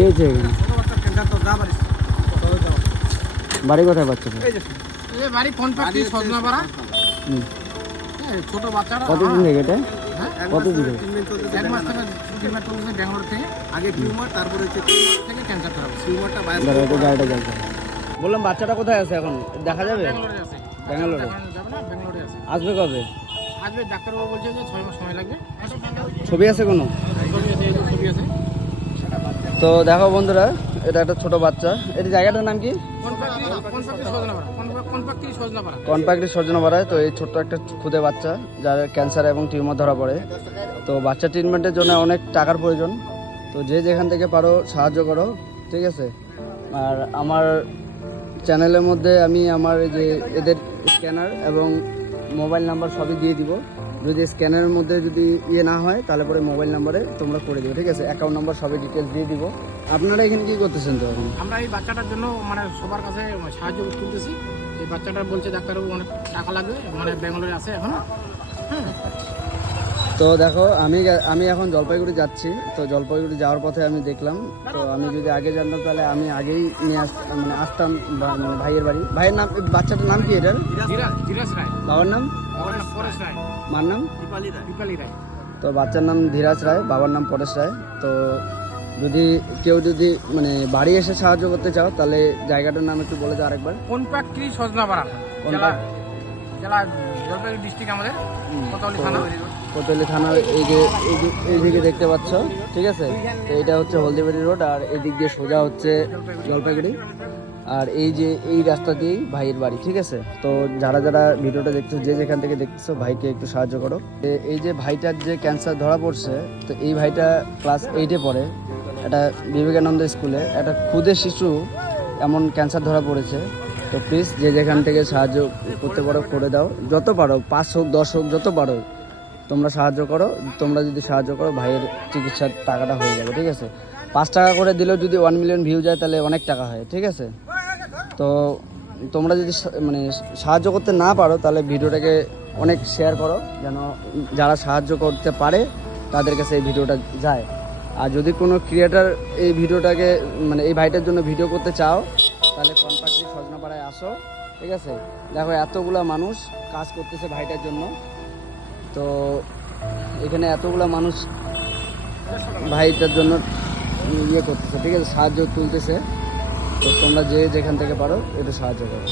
কি হয়েছে এখানে? বাড়ি কোথায় বাচ্চা? বাড়ি কোন পাখি সজনাপাড়া। ছোট বাচ্চারা কতদিন থেকে এটা? কতদিন থেকে? 1 মাস থেকে ট্রিটমেন্ট চলছে ব্যাঙ্গালোর থেকে। আগে টিউমার, তারপরে হচ্ছে থেকে ক্যান্সার ধরা পড়ছে। টিউমারটা গাড়িটা জ্বলছে। বললাম বাচ্চাটা কোথায় আছে এখন, দেখা যাবে? ব্যাঙ্গালোরে আছে। ব্যাঙ্গালোরে যাবে না, ব্যাঙ্গালোরে আছে। আসবে কবে? আসবে, ডাক্তারবাবু বলছে যে 6 মাস সময় লাগবে। ছবি আছে কোনো? ছবি আছে, এই যে ছবি আছে। তো দেখো বন্ধুরা, এটা একটা ছোট বাচ্চা। এর জায়গাটার নাম কি? কোন পাখি সজনাপাড়া। কোন পাখি সজনাপাড়া। কনপাকড়ি সজনাপাড়ায়। তো এই ছোট্ট একটা খুদে বাচ্চা, যার ক্যান্সার এবং টিউমার ধরা পড়ে। তো বাচ্চা ট্রিটমেন্টের জন্য অনেক টাকার প্রয়োজন। তো যে যেখান থেকে পারো সাহায্য করো, ঠিক আছে? আর আমার চ্যানেলের মধ্যে আমি আমার এই যে এদের স্ক্যানার এবং মোবাইল নাম্বার সবই দিয়ে দিব। যদি স্ক্যানারের মধ্যে যদি না হয় তাহলে পরে মোবাইল নাম্বারে তোমরা করে দিও, ঠিক আছে? অ্যাকাউন্ট নাম্বার সবই ডিটেলস দিয়ে দিব। আপনারা এখানে কি করতেছেন? তো এখন আমরা এই বাচ্চাটার জন্য সবার কাছে সাহায্য তুলতেছি। এই বাচ্চাটা বলছে ডাক্তারবাবু অনেক টাকা লাগবে, ব্যাঙ্গালোরে আছে এখন। হ্যাঁ, তো দেখো, আমি এখন জলপাইগুড়ি যাচ্ছি। তো জলপাইগুড়ি যাওয়ার পথে আমি দেখলাম, তো আমি যদি আগে জানতাম তাহলে আমি আগেই নিয়ে আসতাম ভাইয়ের বাড়ি। ভাইয়ের নাম, বাচ্চাটার নাম কি এটার? ধীরাজ রায়। বাবার নাম? পরেশ রায়। মার নাম? দীপালি রায়। তো বাচ্চার নাম ধীরাজ রায়, বাবার নাম পরেশ রায়। তো কেউ যদি বাড়ি এসে সাহায্য করতে চাও তাহলে জায়গাটার নাম একটু বলে দাও আরেকবার। কোন পাখি সজনাপাড়া, জেলা জলপাইগুড়ি ডিস্ট্রিক্ট, আমাদের কোতোয়ালি থানা। এইদিকে দেখতে পাচ্ছ, ঠিক আছে? তো এটা হচ্ছে হলদিবাড়ি রোড, আর এদিক দিয়ে সোজা হচ্ছে জলপাইগুড়ি। আর এই রাস্তা দিয়েই ভাইয়ের বাড়ি, ঠিক আছে? তো যারা যারা ভিডিওটা দেখছো, যে যেখান থেকে দেখতেছো, ভাইকে একটু সাহায্য করো। এই যে ভাইটার যে ক্যান্সার ধরা পড়ছে, তো এই ভাইটা ক্লাস 8-এ পড়ে। একটা বিবেকানন্দ স্কুলে একটা ক্ষুদে শিশু এমন ক্যান্সার ধরা পড়েছে। তো প্লিজ যে যেখান থেকে সাহায্য করতে পারো করে দাও, যত পারো, 5 হোক 10 হোক, যত পারো তোমরা সাহায্য করো। তোমরা যদি সাহায্য করো, ভাইয়ের চিকিৎসার টাকাটা হয়ে যাবে, ঠিক আছে? 5 টাকা করে দিলেও যদি 1 মিলিয়ন ভিউ যায় তাহলে অনেক টাকা হয়, ঠিক আছে? তো তোমরা যদি সাহায্য করতে না পারো তাহলে ভিডিওটাকে অনেক শেয়ার করো, যেন যারা সাহায্য করতে পারে তাদের কাছে এই ভিডিওটা যায়। আর যদি কোনো ক্রিয়েটার এই ভিডিওটাকে এই ভাইটার জন্য ভিডিও করতে চাও তাহলে কনপাকড়ি সজনাপাড়ায় আসো, ঠিক আছে? দেখো এতগুলা মানুষ কাজ করতেছে ভাইটার জন্য। তো এখানে এতগুলা মানুষ ভাইটার জন্য করতেছে, ঠিক আছে? সাহায্য তুলতেছে। তো তোমরা যে যেখান থেকে পারো একটু সাহায্য করো।